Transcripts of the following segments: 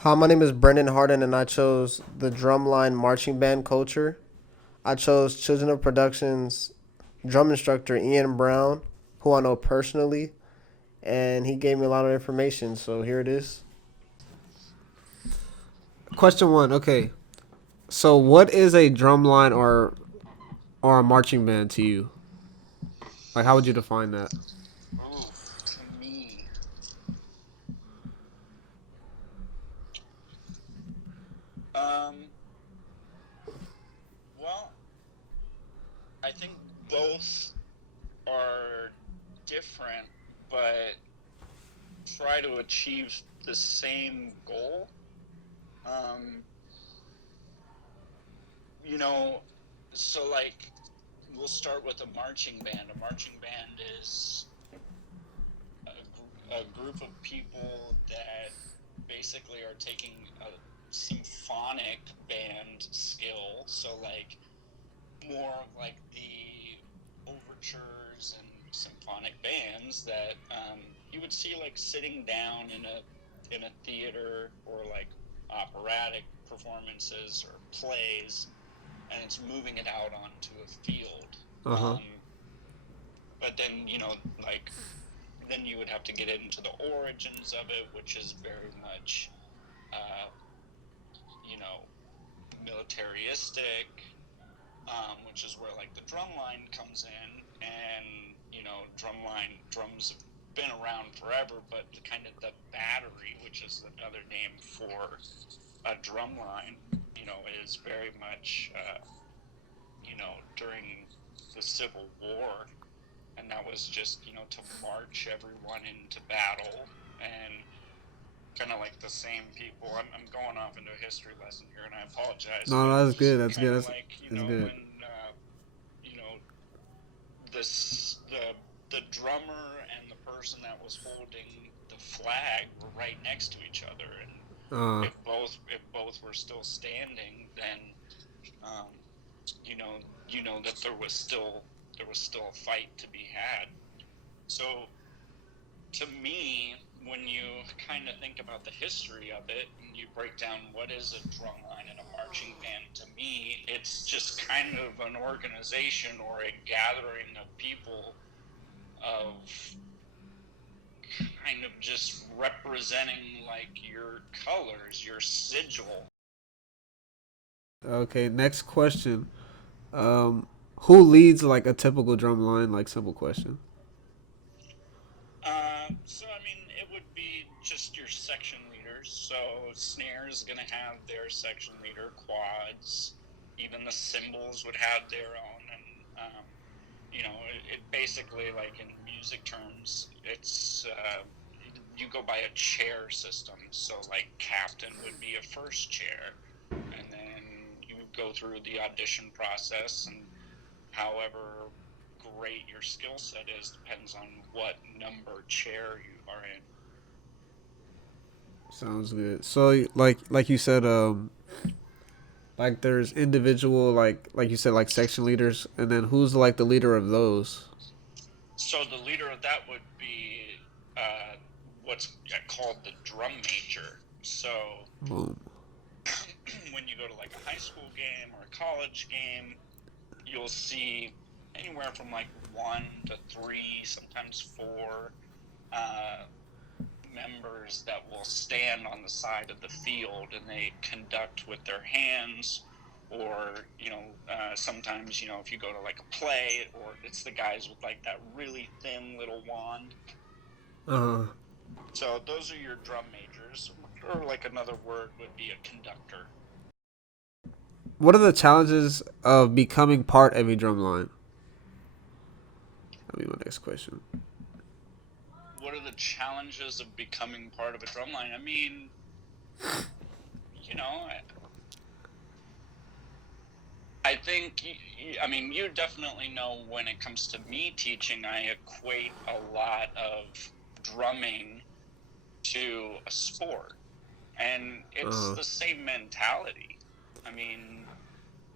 Hi, my name is Brendan Harden, and I chose the Drumline marching band culture. I chose Children of Productions drum instructor Ian Brown, who I know personally, and he gave me a lot of information. So here it is. Question one. Okay, so what is a drumline or a marching band to you? Like, how would you define that? Ooh, to me, um, well, I think both are different, but try to achieve the same goal. Um, you know, so like we'll start with a marching band. A marching band is a group of people that basically are taking a symphonic band skill. So like more of like the overtures and symphonic bands that you would see like sitting down in a theater or like operatic performances or plays, and it's moving it out onto a field. Uh huh. But then like then you would have to get into the origins of it, which is very much uh, you know militaristic, which is where like the drum line comes in, and drumline drums have been around forever, but the kind of the battery, which is another name for a drum line, is very much during the Civil War, and that was just to march everyone into battle and kind of like the same people. I'm going off into a history lesson here, and I apologize, No, but no, that's good. That's kind good. of like That's good. when you know the drummer and the person that was holding the flag were right next to each other, and Uh, if both were still standing, then um, you know that there was still a fight to be had. So to me, when you kind of think about the history of it and you break down what is a drum line and a marching band, to me, it's just kind of an organization or a gathering of people of kind of just representing like your colors, your sigil. okay, next question. Um, who leads like a typical drum line? Like, simple question. So I mean, it would be just your section leaders. So snare is going to have their section leader, quads, even the cymbals would have their own, and it basically, like in music terms, it's you go by a chair system. So like captain would be a first chair, and then you go through the audition process, and however great your skill set is depends on what number chair you are in. Sounds good. So, like you said, like there's individual like you said like section leaders, and then who's like the leader of those? So the leader of that would be what's called the drum major. So Boom. when you go to like a high school game or a college game, you'll see anywhere from like one to three, sometimes four uh, members that will stand on the side of the field, and they conduct with their hands, or sometimes if you go to like a play, or it's the guys with like that really thin little wand. Uh, So those are your drum majors, or like another word would be a conductor. what are the challenges of becoming part of a drum line? That'll be my next question. What are the challenges of becoming part of a drum line? I mean, you know I think, I mean, you definitely know when it comes to me teaching, I equate a lot of drumming to a sport. And it's Uh, the same mentality. I mean,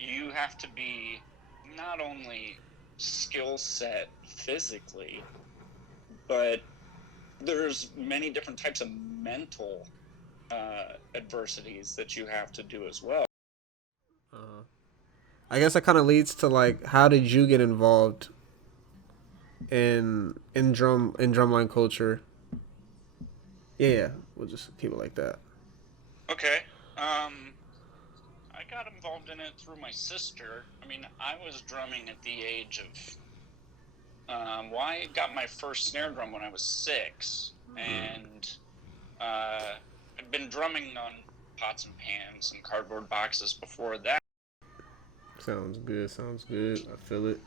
you have to be not only skill set physically, but there's many different types of mental adversities that you have to do as well. I guess that kind of leads to like, how did you get involved in drumline culture? Yeah, we'll just keep it like that. Okay. I got involved in it through my sister. I mean, I was drumming at the age of well, I got my first snare drum when I was 6, and I'd been drumming on pots and pans and cardboard boxes before that. Sounds good. Sounds good. I feel it.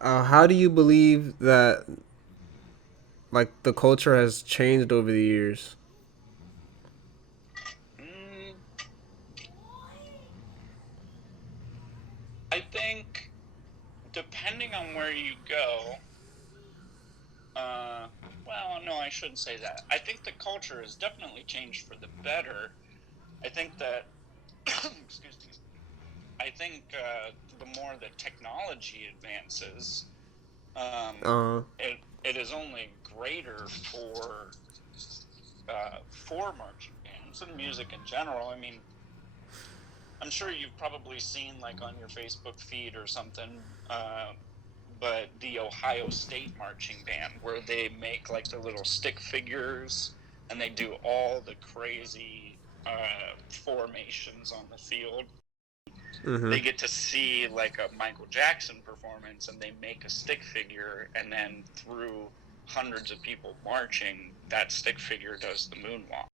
How do you believe that like the culture has changed over the years? Mm, I think depending on where you go, well, no, I shouldn't say that. I think the culture has definitely changed for the better. I think that, excuse me, I think the more that technology advances, it is only greater for marching bands and music in general. I mean, I'm sure you've probably seen like on your Facebook feed or something, but the Ohio State marching band, where they make like the little stick figures and they do all the crazy formations on the field. They get to see like a Michael Jackson performance, and they make a stick figure, and then through hundreds of people marching, that stick figure does the moonwalk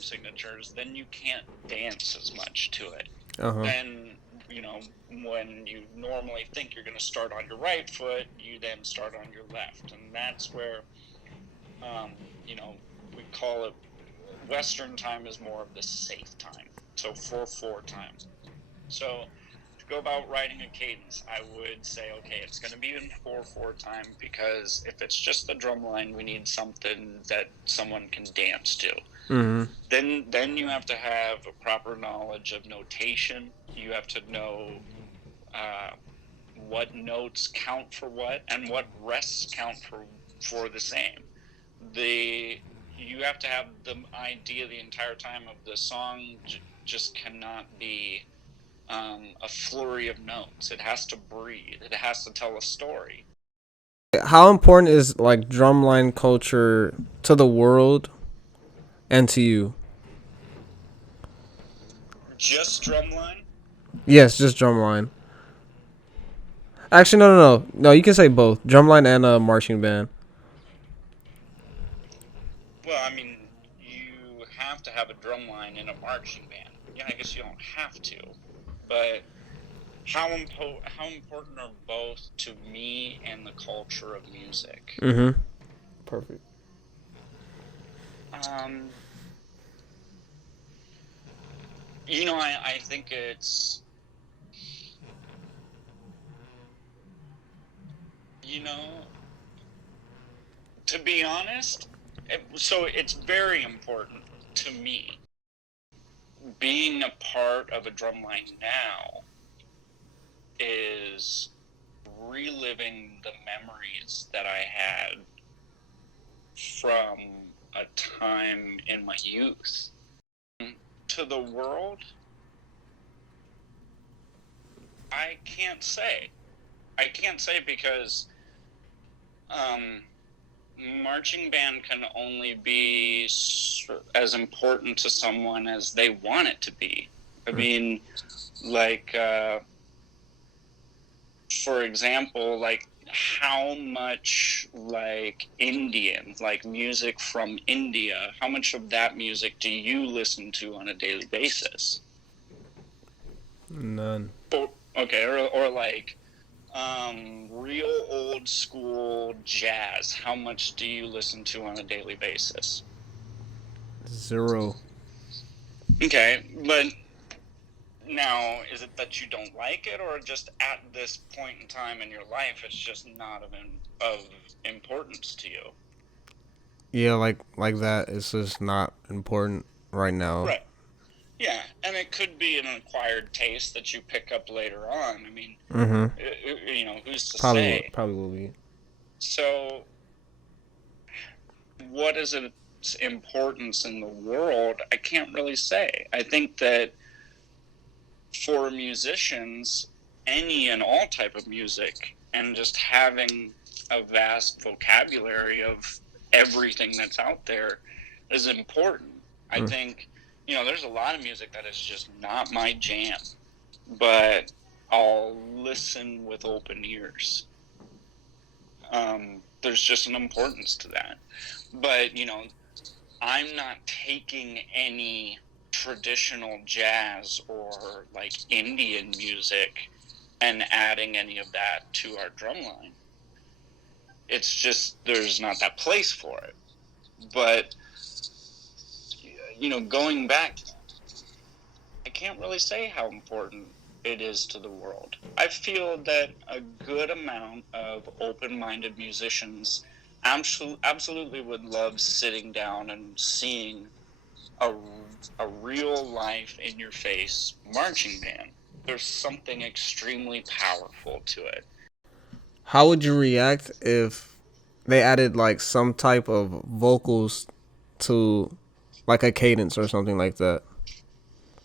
signatures. Then you can't dance as much to it. Then, when you normally think you're going to start on your right foot, you then start on your left, and that's where we call it Western time is more of the safe time, so 4/4 time. So to go about writing a cadence, I would say, okay, it's going to be in 4/4 time, because if it's just the drum line, we need something that someone can dance to. Then you have to have a proper knowledge of notation. You have to know what notes count for what, and what rests count for the same. You have to have the idea the entire time of the song. Just cannot be a flurry of notes. It has to breathe. It has to tell a story. How important is like drumline culture to the world and to you? Just drumline? Yes, just drumline. Actually, no. You can say both drumline and a marching band. Well, I mean, you have to have a drumline in a marching band. Yeah, I guess you don't have to, but how important are both to me and the culture of music? Perfect. I think it's, to be honest, so it's very important to me. Being a part of a drumline now is reliving the memories that I had from a time in my youth. To the world, I can't say. Because marching band can only be as important to someone as they want it to be. I mean, like, for example, like, how much like Indian, like music from India, how much of that music do you listen to on a daily basis? None. Okay, or like real old school jazz, how much do you listen to on a daily basis? 0. Okay, but now, is it that you don't like it, or just at this point in time in your life, it's just not of importance to you? Yeah, like that. It's just not important right now. Right. Yeah, and it could be an acquired taste that you pick up later on. I mean, who's to say? Probably will be. So, what is it? its importance in the world, I can't really say. I think that for musicians, any and all type of music, and just having a vast vocabulary of everything that's out there is important. I think, there's a lot of music that is just not my jam, but I'll listen with open ears. There's just an importance to that. But, I'm not taking any traditional jazz or like Indian music and adding any of that to our drumline. It's just there's not that place for it. But going back, I can't really say how important it is to the world. I feel that a good amount of open-minded musicians absolutely would love sitting down and seeing a real life in your face marching band. There's something extremely powerful to it. How would you react if they added like some type of vocals to like a cadence or something like that?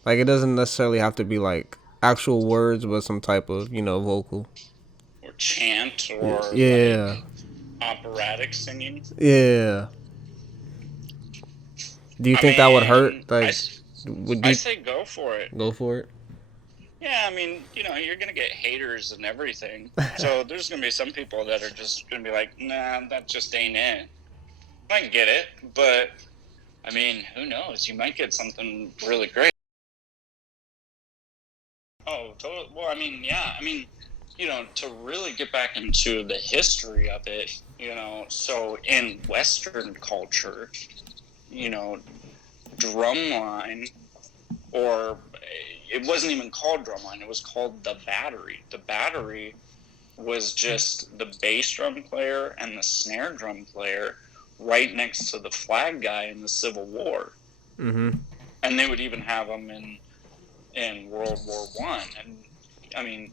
Like it doesn't necessarily have to be like actual words, but some type of vocal. Or chant or Yeah. like operatic singing. Yeah. Do you I think that would mean, hurt? Like, would I you say go for it. go for it? Yeah, I mean, you're going to get haters and everything. So there's going to be some people that are just going to be like, nah, that just ain't it. I get it, but I mean, who knows? You might get something really great. Oh, totally. Well, I mean, yeah. I mean, to really get back into the history of it, so in Western culture, drumline, or it wasn't even called drumline, it was called the battery. The battery was just the bass drum player and the snare drum player right next to the flag guy in the Civil War. Mm-hmm. And they would even have them in World War I. And I mean,